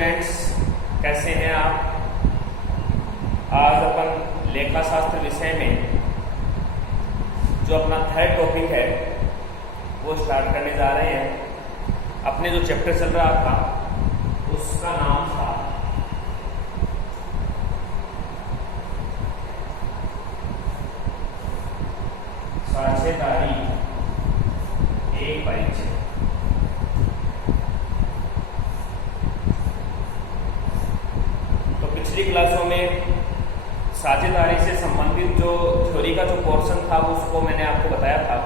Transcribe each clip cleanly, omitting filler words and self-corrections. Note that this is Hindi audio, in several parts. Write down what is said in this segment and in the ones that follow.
स्टूडेंट्स, कैसे हैं आप। आज अपन लेखा शास्त्र विषय में जो अपना थर्ड टॉपिक है वो स्टार्ट करने जा रहे हैं। अपने जो चैप्टर चल रहा था उसका नाम था साझेदारी एक परिचय। पिछली क्लासों में साझेदारी से संबंधित जो थ्योरी का जो पोर्शन था उसको मैंने आपको बताया था,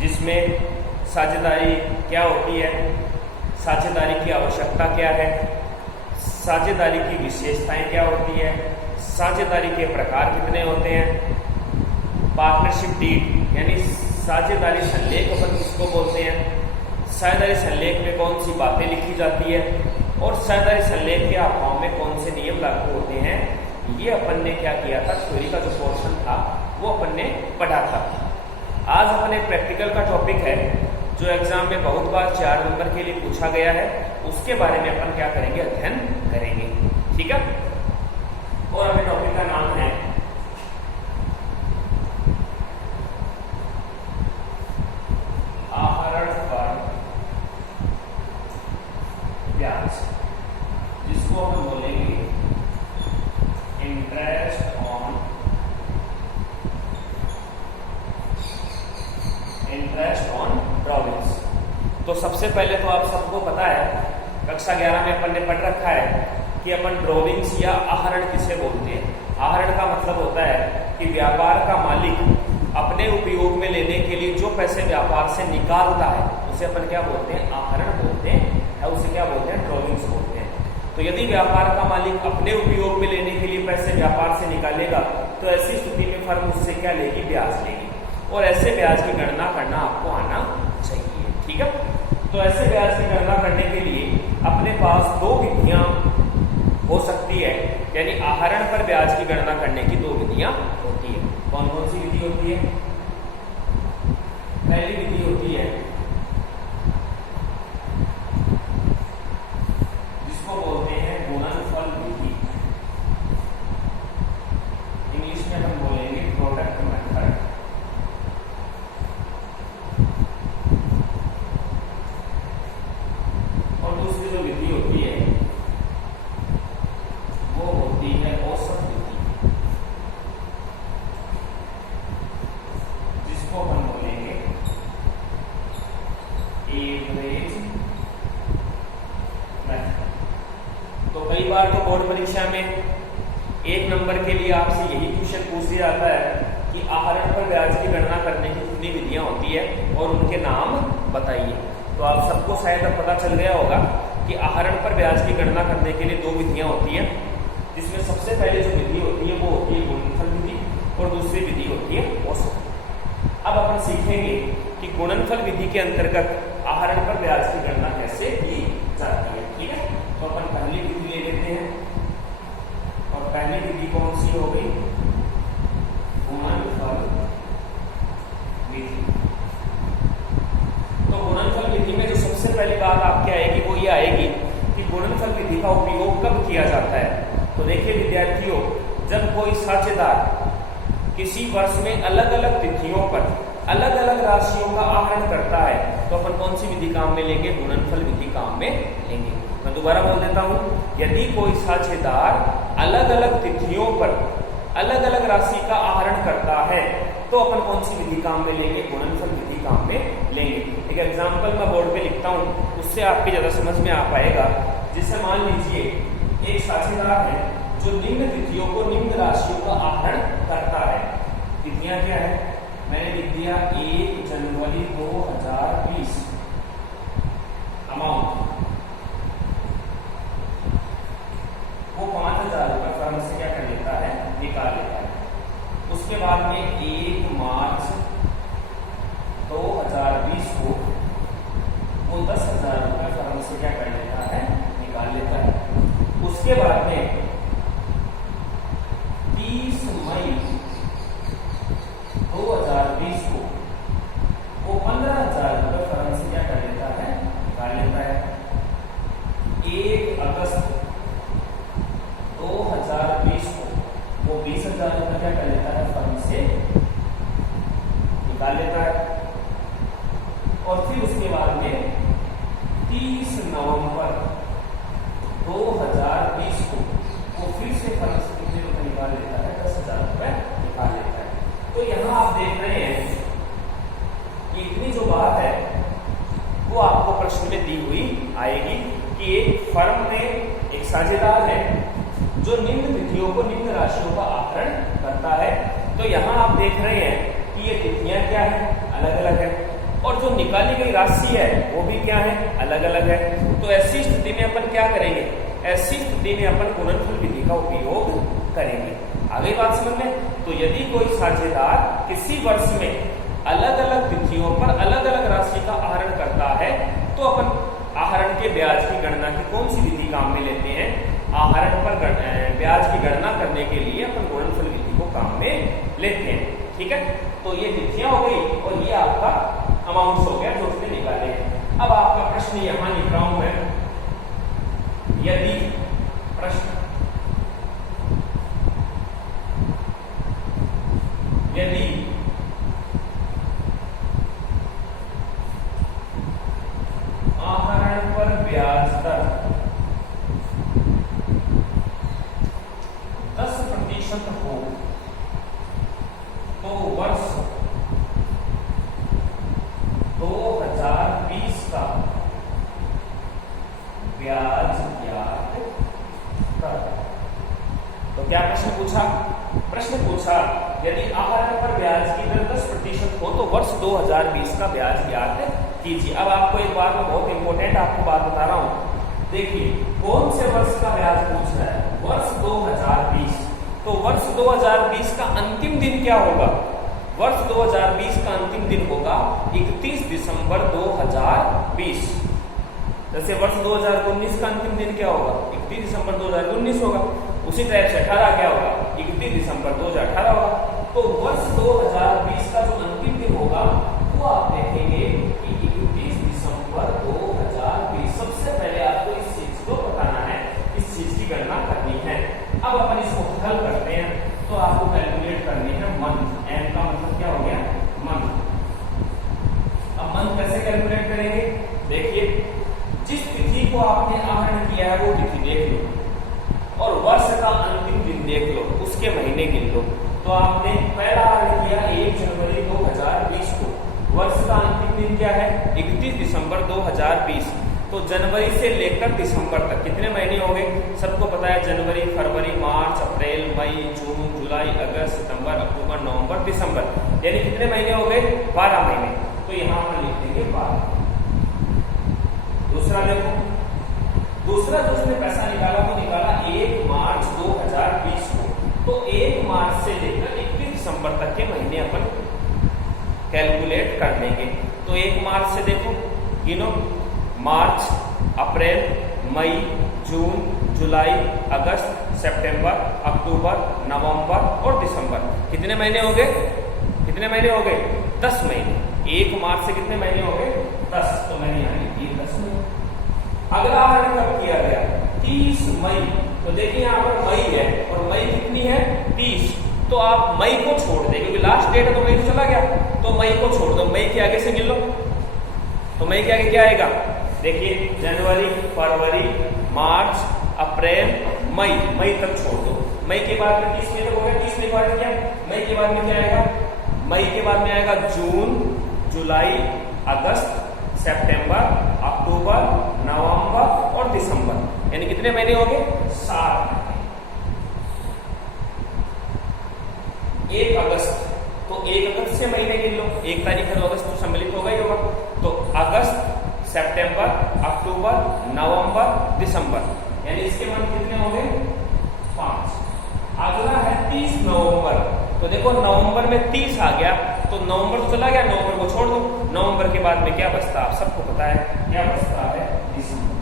जिसमें साझेदारी क्या होती है, साझेदारी की आवश्यकता क्या है, साझेदारी की विशेषताएं क्या होती है, साझेदारी के प्रकार कितने होते हैं, पार्टनरशिप डीड यानी साझेदारी संलेख अपन किसको बोलते हैं, साझेदारी संलेख में कौन सी बातें लिखी जाती है और साझेदारी संलेख के अभाव में कौन से नियम लागू होते हैं। ये अपन ने क्या किया था, थ्योरी का जो पोर्शन था वो अपन ने पढ़ा था। आज अपन एक प्रैक्टिकल का टॉपिक है जो एग्जाम में बहुत बार 4 नंबर के लिए पूछा गया है, उसके बारे में अपन क्या करेंगे, अध्ययन करेंगे। ठीक है, और अपने टॉपिक का नाम है आहरण पर ब्याज, जिसको हम बोलेंगे इंटरेस्ट ऑन ड्रॉविंग्स। तो सबसे पहले तो आप सबको पता है, कक्षा 11 में अपन ने पढ़ रखा है कि अपन ड्रॉविंग्स या आहरण किसे बोलते हैं। आहरण का मतलब होता है कि व्यापार का मालिक अपने उपयोग में लेने के लिए जो पैसे व्यापार से निकालता है उसे अपन क्या बोलते हैं, आहरण बोलते हैं, या उसे क्या बोलते हैं, ड्रॉविंग्स बोलते हैं। तो यदि व्यापार का मालिक अपने उपयोग में लेने के लिए पैसे व्यापार से निकालेगा तो ऐसी स्थिति में फर्म उससे क्या लेगी, ब्याज लेगी, और ऐसे ब्याज की गणना करना आपको आना चाहिए। ठीक है, तो ऐसे ब्याज की गणना करने के लिए अपने पास 2 विधियां हो सकती है, यानी आहरण पर ब्याज की गणना करने की 2 विधियां होती है। कौन कौन सी विधि होती है? पहली विधि होती है जिसको बोलते हैं गुणनफल विधि, इंग्लिश में हम बोलेंगे प्रोडक्ट मेथड। और दूसरी जो विधि होती है वो होती है औसत विधि, जिसको हम बोलेंगे एवरेज मेथड। तो कई बार तो बोर्ड परीक्षा में 1 नंबर के लिए आपसे यही क्वेश्चन पूछ दिया जाता है कि आहरण पर ब्याज की गणना करने की कितनी विधियां होती है और उनके नाम बताइए। तो आप सबको शायद अब पता चल गया होगा कि आहरण पर ब्याज की गणना करने के लिए 2 विधियां होती हैं, जिसमें सबसे पहले जो विधि होती है वो होती है गुणनफल विधि और दूसरी विधि होती है औसत। अब अपन सीखेंगे कि गुणनफल विधि के अंतर्गत आहरण पर ब्याज की गणना कैसे की जाती है। ठीक है, तो अपन पहली विधि ले लेते हैं, और पहली विधि कौन सी हो गई, गुणनफल विधि। तो गुणनफल विधि में जो सबसे पहली बात आपके आएगी वो ये आएगी कि गुणनफल विधि का उपयोग कब किया जाता है। तो देखिए विद्यार्थियों, जब कोई साझेदार किसी वर्ष में अलग अलग तिथियों पर अलग अलग राशियों का आहरण करता है तो अपन कौन सी विधि काम में लेंगे, गुणनफल विधि काम में लेंगे। मैं दोबारा बोल देता हूं, यदि कोई साझेदार अलग अलग तिथियों पर अलग अलग राशि का आहरण करता है तो अपन कौन सी विधि काम में लेंगे, गुणनफल विधि काम में लेंगे। एक एग्जाम्पल मैं बोर्ड पे लिखता हूं, उससे आपकी ज्यादा समझ में आ पाएगा। जिससे मान लीजिए एक साझेदार है जो निम्न तिथियों को निम्न राशियों का आहरण करता है। तिथियां क्या है, मैंने लिख दिया 1 जनवरी 2020। अमाउंट वो 5,000 रुपये फर्म से क्या कर लेता है, निकाल लेता है। उसके बाद में 1 मार्च 2020 को वो 10,000 रुपये फर्म से क्या कर लेता है, निकाल लेता है। उसके बाद में 30 मई 2020 को वो 15,000 और फिर उसके बाद में 30 नवंबर 2020 को वो फिर से फर्म से कितने रुपए निकाल लेता है? 10,000 रुपए निकाल लेता है। तो यहाँ आप देख रहे हैं कि इतनी जो बात है वो आपको प्रश्न में दी हुई आएगी कि एक फर्म में एक साझेदार है जो निम्न तिथियों को निम्न राशियों का आहरण करता है। तो यहाँ आप देख रहे हैं कि ये तिथियां क्या है? अलग अलग है, और जो निकाली गई राशि है वो भी क्या है? अलग अलग है। तो ऐसी स्थिति में अपन क्या करेंगे? ऐसी स्थिति में अपन गुणनफल विधि का उपयोग करेंगे। आगे बात समझ में? तो यदि कोई साझेदार किसी वर्ष में अलग अलग तिथियों पर अलग अलग राशि का आहरण करता है तो अपन आहरण के ब्याज की गणना की कौन सी विधि काम में लेते हैं? आहरण पर ब्याज की गणना करने के लिए अपन गुणनफल विधि को काम में लेते हैं। ठीक है, तो ये तिथियां हो गई और ये आपका अमाउंट हो गया जो उसने निकाले। अब आपका प्रश्न यहां लिख रहा हूं मैं, यदि प्रश्न यदि आहरण पर ब्याज दर 10% हो तो वर्ष 2020 का ब्याज ज्ञात कर। तो क्या प्रश्न पूछा? प्रश्न पूछा यदि आहरण पर ब्याज की दर 10% हो तो वर्ष 2020 का ब्याज ज्ञात कीजिए। अब आपको एक बात में बहुत इंपॉर्टेंट आपको बात बता रहा हूं। देखिए कौन से वर्ष का ब्याज पूछ रहा है? वर्ष 2020। तो वर्ष 2020 का अंतिम दिन क्या होगा? वर्ष 2020 का अंतिम दिन होगा 31 दिसंबर 2020। जैसे वर्ष 2019 का अंतिम दिन क्या होगा? 31 दिसंबर 2019 होगा। उसी तरह से 18 क्या होगा? 31 दिसंबर 2018 होगा। तो वर्ष 2020 का जो अंतिम दिन होगा वो आप देखेंगे कि 31 दिसंबर 2020। सबसे पहले आपको इस चीज को बताना है, इस चीज की गणना करनी है। अब अपन इसको हल करते हैं तो आपको कैलकुलेट करनी है मंथ। एम का मतलब क्या हो गया? मंथ। अब मंथ कैसे कैलकुलेट करेंगे? देखिए जिस तिथि को आपने आहरण किया है वो तिथि देख लो और वर्ष का अंतिम दिन देख लो, उसके महीने गिन लो। तो आपने पहला आहरण किया 1 जनवरी 2020 को। वर्ष का अंतिम दिन क्या है? 31 दिसंबर 2020। तो जनवरी से लेकर दिसंबर तक कितने महीने हो गए? सबको पता है जनवरी, फरवरी, मार्च, अप्रैल, मई, जून, जुलाई, अगस्त, सितंबर, अक्टूबर, नवंबर, दिसंबर, यानी कितने महीने हो गए? 12 महीने। तो यहाँ पर लिख देंगे 12। दूसरा देखो, दूसरा जो उसने पैसा निकाला वो निकाला 1 मार्च 2020 को। तो 1 मार्च से लेकर 31 दिसंबर तक के महीने अपन कैलकुलेट कर देंगे। तो 1 मार्च से देखो गिनो, मार्च, अप्रैल, मई, जून, जुलाई, अगस्त, सितंबर, अक्टूबर, नवंबर और दिसंबर। कितने महीने हो गए? कितने महीने हो गए? 10 महीने। 1 मार्च से कितने महीने हो गए? 10। तो मैंने यहाँ लिख दिए 10 महीने। अगला आहरण कब किया गया? 30 मई। तो देखिए यहाँ पर मई है और मई कितनी है? 30। तो आप मई को छोड़ दें क्योंकि लास्ट डेट है तो मई तो चला गया, तो मई को छोड़ दो। मई के आगे से गिन लो। तो मई के आगे क्या आएगा? देखिए जनवरी, फरवरी, मार्च, अप्रैल, मई, मई तक छोड़ दो। मई के बाद में 30 मई तक हो गया। 30 मई के बाद क्या? मई के बाद में क्या आएगा? मई के बाद में आएगा जून, जुलाई, अगस्त, सितंबर, अक्टूबर, नवंबर और दिसंबर, यानी कितने महीने हो गए? 7 महीने। 1 अगस्त, तो 1 अगस्त से महीने गिन लो। 1 तारीख है तो अगस्त तो सम्मिलित होगा ही होगा। तो अगस्त, सितंबर, अक्टूबर, नवंबर, दिसंबर, यानी इसके मान कितने हो गए? 5। अगला है 30 नवंबर। तो देखो नवंबर में 30 आ गया तो नवंबर तो चला गया, नवंबर को छोड़ दो। नवंबर के बाद में क्या बचता? आप सबको पता है क्या बचता है? दिसंबर।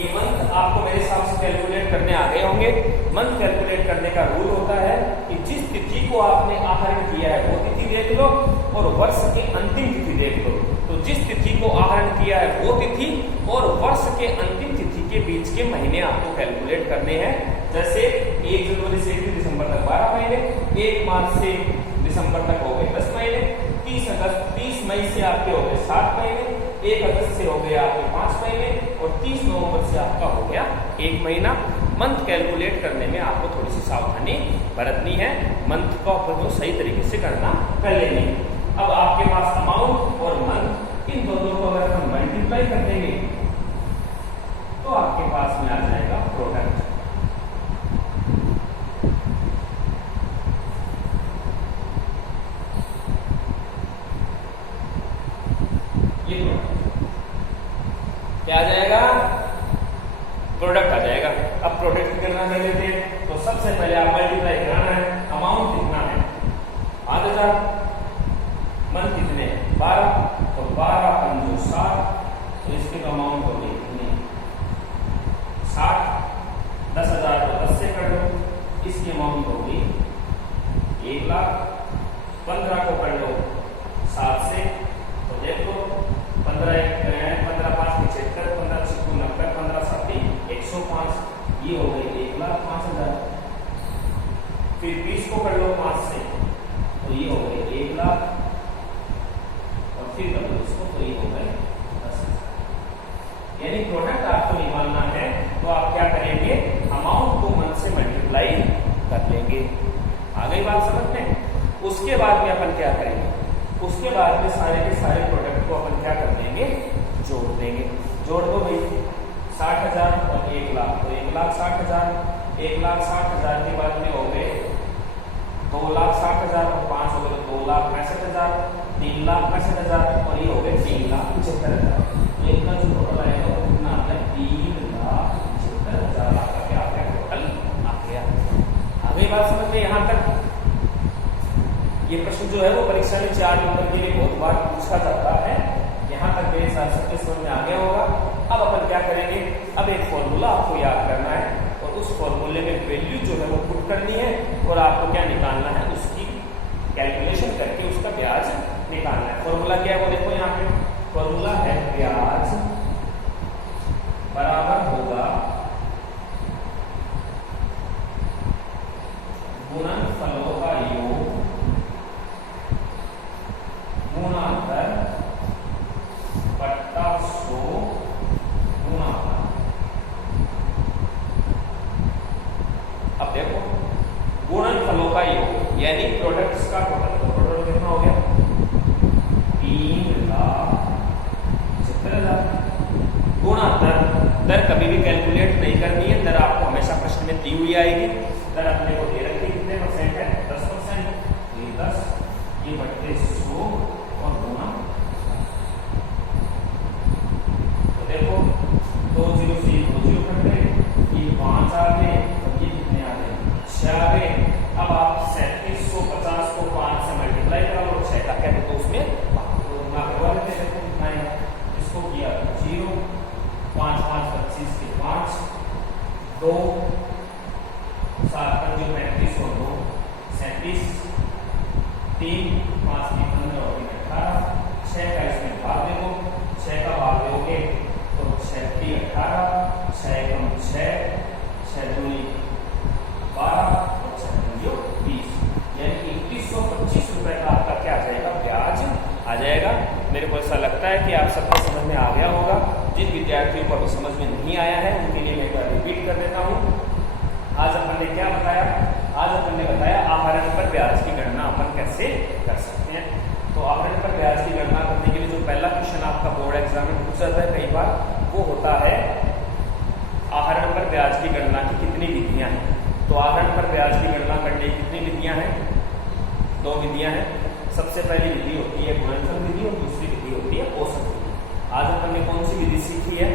ये मंथ आपको मेरे हिसाब से कैलकुलेट करने आ गए होंगे। मंथ कैलकुलेट करने का रूल होता है कि जिस तिथि को आपने आहरण किया है वो तिथि देख लो और वर्ष की अंतिम तिथि देख लो। तो जिस तिथि को आहरण किया है वो तिथि और वर्ष के अंतिम तिथि के बीच के महीने आपको कैलकुलेट करने हैं। जैसे 1 जनवरी से 31 दिसंबर तक 12 महीने, 1 मार्च से दिसंबर तक हो गए 10 महीने, 30 अगस्त 30 मई मई से आपके हो गए 7 महीने, 1 अगस्त से हो गए आपके 5 महीने और 30 नवंबर से आपका हो गया 1 महीना। मंथ कैलकुलेट करने में आपको थोड़ी सी सावधानी बरतनी है, मंथ को अपन सही तरीके से गणना कर लेनी है। अब आपके पास अमाउंट और मंथ इन दोनों को अगर हम मल्टीप्लाई कर देंगे तो आपके पास में आ जाएगा प्रोडक्ट। ये क्या आ जाएगा? प्रोडक्ट आ जाएगा। अब प्रोडक्ट की गणना कर लेते हैं। तो सबसे पहले आप मल्टीप्लाई कराना है, अमाउंट कितना है 5000, मंथ कितने 12, तो 12 पंजो 60, तो इसके तो अमाउंट होगी कितनी 60, 10,000 को 10 से कर दो, इसकी अमाउंट होगी 1 लाख, 15 को कर लो 7 से, तो देख लो 15 5 75, 15 6 90, 15 7 105, ये हो गई 1,05,000। फिर 20 को कर लो 5 से, तो ये हो गई 1 लाख, और फिर कर लो इसको, तो ये हो गए 10,000। यानी प्रोडक्ट आपको निकालना है तो आप क्या करेंगे, अमाउंट को मंथ से मल्टीप्लाई कर लेंगे। आ गई बात समझ में? उसके बाद में अपन क्या करेंगे, उसके बाद में सारे के सारे प्रोडक्ट को अपन क्या कर देंगे, जोड़ देंगे। जोड़ दो भाई 60,000 और 1 लाख, तो 1,60,000, 1,60,000 के बाद में हो गए 2,60,000 और 5 हो गए 2,65,000, 3,65,000 और ये हो गए 3,75,000। इतना जो टोटल आएगा वो कितना आ गया 3,75,000 आपका क्या आ गया, टोटल आ गया। अगली बात समझ में यहाँ तक? ये प्रश्न जो है वो परीक्षा में 4 नंबर के लिए बहुत बार पूछा जाता है। यहाँ तक मेरे साथ सबके समझ में आ गया होगा। अब अपन क्या करेंगे, अब एक फॉर्मूला आपको याद करना है और उस फॉर्मूले में वैल्यू जो है वो पुट करनी है और आपको क्या निकालना है, उसकी कैलकुलेशन करके उसका ब्याज निकालना है। फॉर्मूला क्या है वो देखो, यहाँ पे फॉर्मूला है ब्याज बराबर होगा गुणनफलों का योग गुणाकर बट्टा 100 गुणाकर। अब देखो गुणनफलों का योग यानी प्रोडक्ट्स का टोटल कितना हो गया 3,70,000। गुणाकर दर कभी भी कैलकुलेट नहीं करनी है, दर आपको हमेशा प्रश्न में दी हुई आएगी। दर अपने को दे रखी कितने परसेंट है 10%, ये 10, ये बट्टे 100 और गुना। तो देखो 2 0 से 2 0 कट गए, ये 5 आ गए और ये कितने आ गए 6 आ गए। अब आप 3750 को 5 से मल्टीप्लाई करा लो, 6 का क्या तो उसमें गुना करवा लेते हैं कितना है, इसको किया 0, 5 5 25 के 5, 2 7 5 35 और 2 37, 3 5 की 15 और 18, 6 का इसमें भाग दे दो, 6 का भाग दोगे तो 6 3 18, 6 कम 6, 6 दूनी 12 और 6 दूनी 20, यानी कि 2125 रुपए का आपका क्या आ जाएगा, ब्याज आ जाएगा। मेरे को ऐसा लगता है कि आप सबको समझ में आ गया होगा। जिन विद्यार्थियों को अभी समझ में नहीं आया है उनके लिए मैं एक बार रिपीट कर देता हूँ। आज अपन ने क्या बताया, आज अपन ने बताया आहरण पर ब्याज की गणना अपन कैसे कर सकते हैं। तो आहरण पर ब्याज की गणना करने के लिए जो पहला क्वेश्चन आपका बोर्ड एग्जाम में पूछा जाता है कई बार, वो होता है आहरण पर ब्याज की गणना की कितनी विधियां हैं। तो आहरण पर ब्याज की गणना करने की कितनी विधियां हैं, 2 विधियां हैं। सबसे पहली विधि होती है गुणनफल विधि और दूसरी विधि होती है औसत विधि। आज अपन ने कौन सी विधि सीखी है,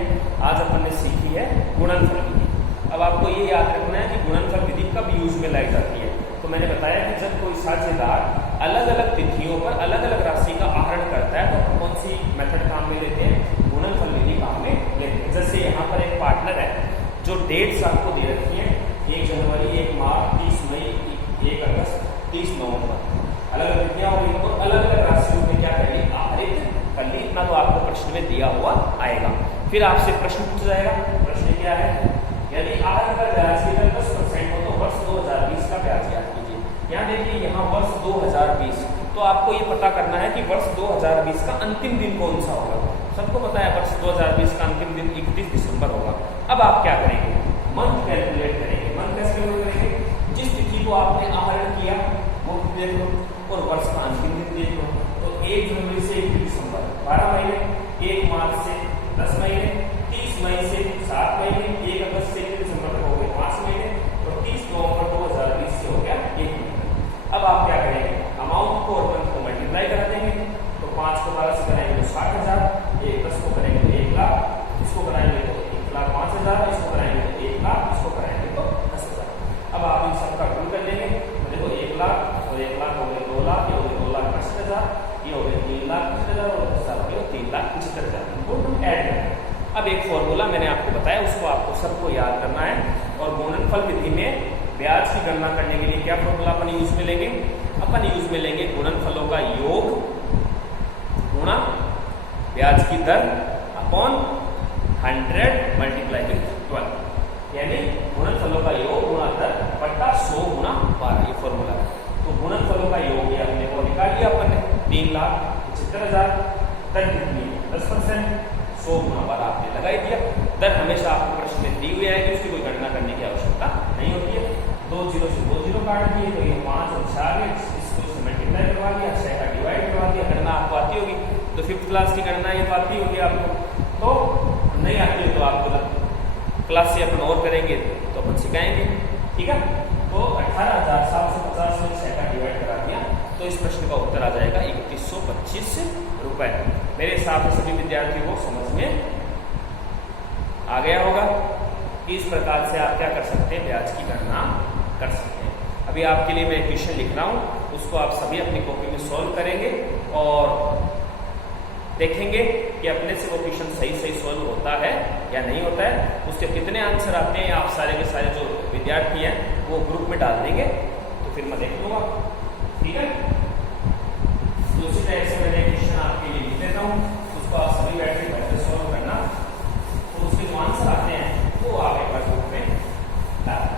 आज अपन ने सीखी है गुणनफल विधि। अब आपको ये याद रखना है कि गुणनफल विधि कब यूज में लाई जाती है। तो मैंने बताया कि जब कोई साझेदार अलग अलग तिथियों पर अलग अलग राशि का आहरण करता है तो हम कौन सी मेथड काम में लेते हैं, गुणनफल विधि काम में लेते हैं। जैसे यहाँ पर एक पार्टनर है जो डेट्स आपको दे रखी है 1 जनवरी, 1 मार्च, 30 मई, 1 अगस्त, 30 नवंबर, अलग अलग तिथियां होगी तो अलग अलग राशियों में क्या करिए आहरित कर ली। इतना तो आपको प्रश्न में दिया हुआ आएगा। फिर आपसे प्रश्न पूछा जाएगा, प्रश्न क्या है, यदि आहरण पर ब्याज की दर 10% हो तो वर्ष 2020 का ब्याज याद कीजिए। यहाँ देखिए यहाँ वर्ष 2020, तो तो आपको ये पता करना है कि वर्ष 2020 का अंतिम दिन कौन सा होगा। सबको पता है वर्ष 2020 का अंतिम दिन 31 दिसंबर होगा। अब आप क्या करेंगे, मंथ कैलकुलेट करेंगे। मंथ कैसे कैलकुलेट करेंगे, जिस तिथि को आपने आहरण किया वो देख लो और वर्ष का अंतिम दिन देख लो। तो 1 जनवरी से 1 दिसंबर 12 महीने, 1 मार्च से 10 महीने, 30 मई से 7 महीने, 1 अगस्त से 1 दिसंबर तक हो गए 5 महीने और 30 नवंबर 2020 से हो गया 1 महीना। अब आप क्या करेंगे, अमाउंट को और मंथ को मल्टीप्लाई कर देंगे। तो 5 को 12 से कराएंगे तो 60,000, 10 को करेंगे तो 1 लाख, इसको कराएंगे तो 1,05,000, इसको कराएंगे तो 1 लाख, इसको कराएंगे तो 10,000। अब आप इन सबका गुण कर लेंगे तो देखो 1 लाख और 1 लाख हो गए 2 लाख, ये हो गए 2,65,000, ये हो गए 3,65,000 और 10,000 हो गए 3,75,000। इनको हम ऐड करेंगे। अब एक फॉर्मूला मैंने आपको बताया, उसको आपको सबको याद करना है। और गुणनफल विधि में ब्याज की गणना करने के लिए क्या फॉर्मूला अपन यूज में लेंगे, अपन यूज में लेंगे गुणनफलों का योग गुणा ब्याज की दर अपॉन 100 मल्टीप्लाई विद 12, यानी गुणनफलों का योग गुणा दर बट्टा 100 गुणा 12, ये फॉर्मूला है। तो गुणनफलों का योग ये अपने को निकाल लिया अपन ने 3,75,000, दर कितनी 10%, 100 गुणा 12 आपने लगा ही दिया। दर हमेशा आपको प्रश्न में दी हुई आएगी, उसकी कोई गणना करने की आवश्यकता नहीं होती है। 2 जीरो से 2 जीरो काट दिए तो ये 5 और 4 है, इसको इससे मल्टीप्लाई करवा दिया, 6 का डिवाइड करवा दिया। गणना आपको आती होगी तो 5th क्लास की गणना ये तो आती होगी आपको, तो नहीं आती है तो आपको क्लास से अपन और करेंगे तो अपन सिखाएंगे, ठीक है। तो 18,750 में 6 का डिवाइड करा दिया तो इस प्रश्न का उत्तर आ जाएगा 3125 रुपए। मेरे हिसाब से सभी विद्यार्थियों को समझ में आ गया होगा कि इस प्रकार से आप क्या कर सकते हैं, ब्याज की गणना कर सकते हैं। अभी आपके लिए मैं क्वेश्चन लिख रहा हूँ, उसको आप सभी अपनी कॉपी में सॉल्व करेंगे और देखेंगे कि अपने से वो क्वेश्चन सही सॉल्व होता है या नहीं होता है। उसके कितने आंसर आते हैं आप सारे के सारे जो विद्यार्थी हैं वो ग्रुप में डाल देंगे, तो फिर मैं देख लूँगा, ठीक है। दूसरी तरह से मैंने क्वेश्चन आपके लिए लिख देता हूँ, उसको आप सभी बैठ के सॉल्व करना, तो उसके जो आंसर आते हैं वो आप एक बार ग्रुप में डाल दें।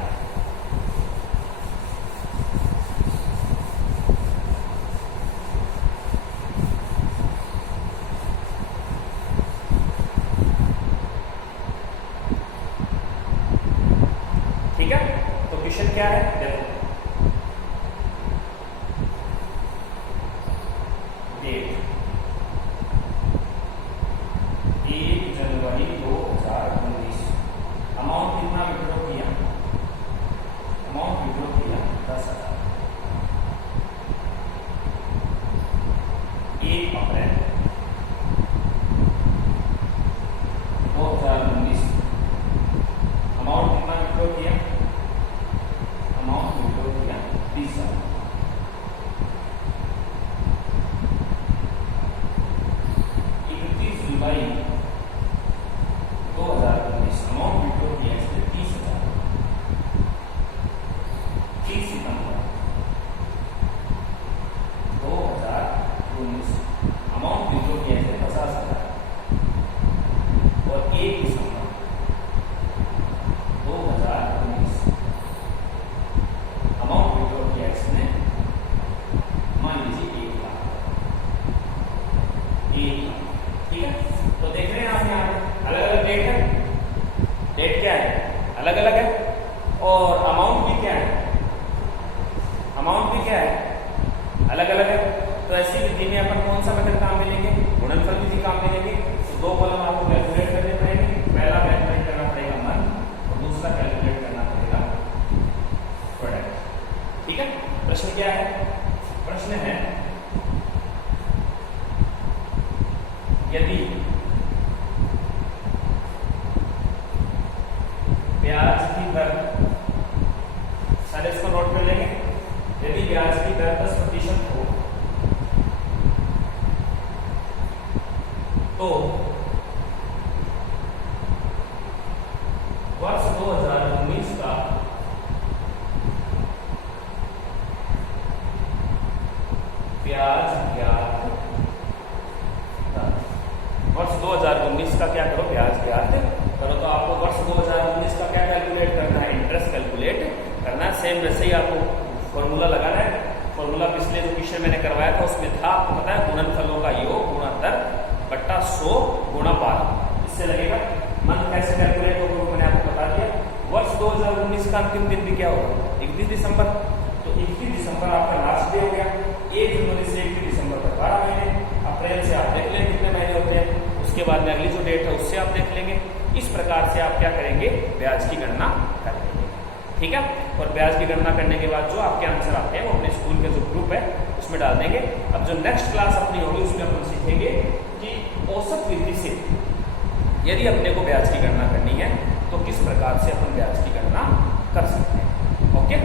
ठीक है, तो क्वेश्चन क्या है देखो, डेट 1 जनवरी 2019, अमाउंट कितना विड्रॉ किया, अमाउंट विड्रॉ किया 10,000। 1 अप्रैल 2019, अमाउंट कितना विड्रॉ किया, अमाउंट विड्रॉ किया 30,000। 31 जुलाई 2019, अमाउंट विड्रॉ किया इसमें 30,000। 30 सितंबर 2019, अमाउंट विड्रॉ किया इसमें 50,000। और 1 दिसंबर 2019, अमाउंट विड्रॉ किया इसने मान लीजिए 1 लाख। 1 लाख, ठीक है। तो देख रहे हैं आप यहाँ अलग अलग डेट है, डेट क्या है अलग अलग है, और अमाउंट भी क्या है, अमाउंट भी क्या है अलग अलग है। तो ऐसी विधि में अपन कौन सा मेथड काम में लेंगे, गुणनफल विधि काम में लेंगे। तो 2 कॉलम आपको कैलकुलेट करने पड़ेंगे, पहला कैलकुलेट करना पड़ेगा मंथ और दूसरा कैलकुलेट करना पड़ेगा प्रोडक्ट, ठीक है। प्रश्न क्या है, प्रश्न है यदि ब्याज की दर, सारे इसको नोट कर लेंगे, यदि ब्याज की दर 10% हो तो वर्ष 2019 का ब्याज ब्याज दर, वर्ष 2019 का क्या करो, ब्याज ब्याज करो। तो आपको वर्ष 2019 का क्या कैलकुलेट करना है, इंटरेस्ट कैलकुलेट करना है। सेम वैसे ही आपको फॉर्मूला लगाना है, फॉर्मूला पिछले जो क्वेश्चन क्वेश्चन मैंने करवाया था उसमें था, आपको पता है, गुणनफलों का योग गुणा दर बट्टा 100 गुणा 12। इससे लगेगा मंथ कैसे कैलकुलेट होगा मैंने आपको बता दिया। वर्ष 2019 का अंतिम दिन भी क्या होगा, 31 दिसंबर। तो 31 दिसंबर आपका लास्ट डे हो गया। 1 जनवरी से 31 दिसंबर तक 12 महीने। अप्रैल से आप देख लें कितने महीने होते हैं, उसके बाद में अगली जो डेट है उससे आप देख लेंगे। इस प्रकार से आप क्या करेंगे, ब्याज की गणना कर लेंगे, ठीक है। और ब्याज की गणना करने के बाद जो आपके आंसर आते हैं वो अपने स्कूल के जो ग्रुप है उसमें डाल देंगे। अब जो नेक्स्ट क्लास अपनी होगी उसमें अपन सीखेंगे कि औसत वृद्धि से यदि अपने को ब्याज की गणना करनी है तो किस प्रकार से अपन ब्याज की गणना कर सकते हैं। ओके।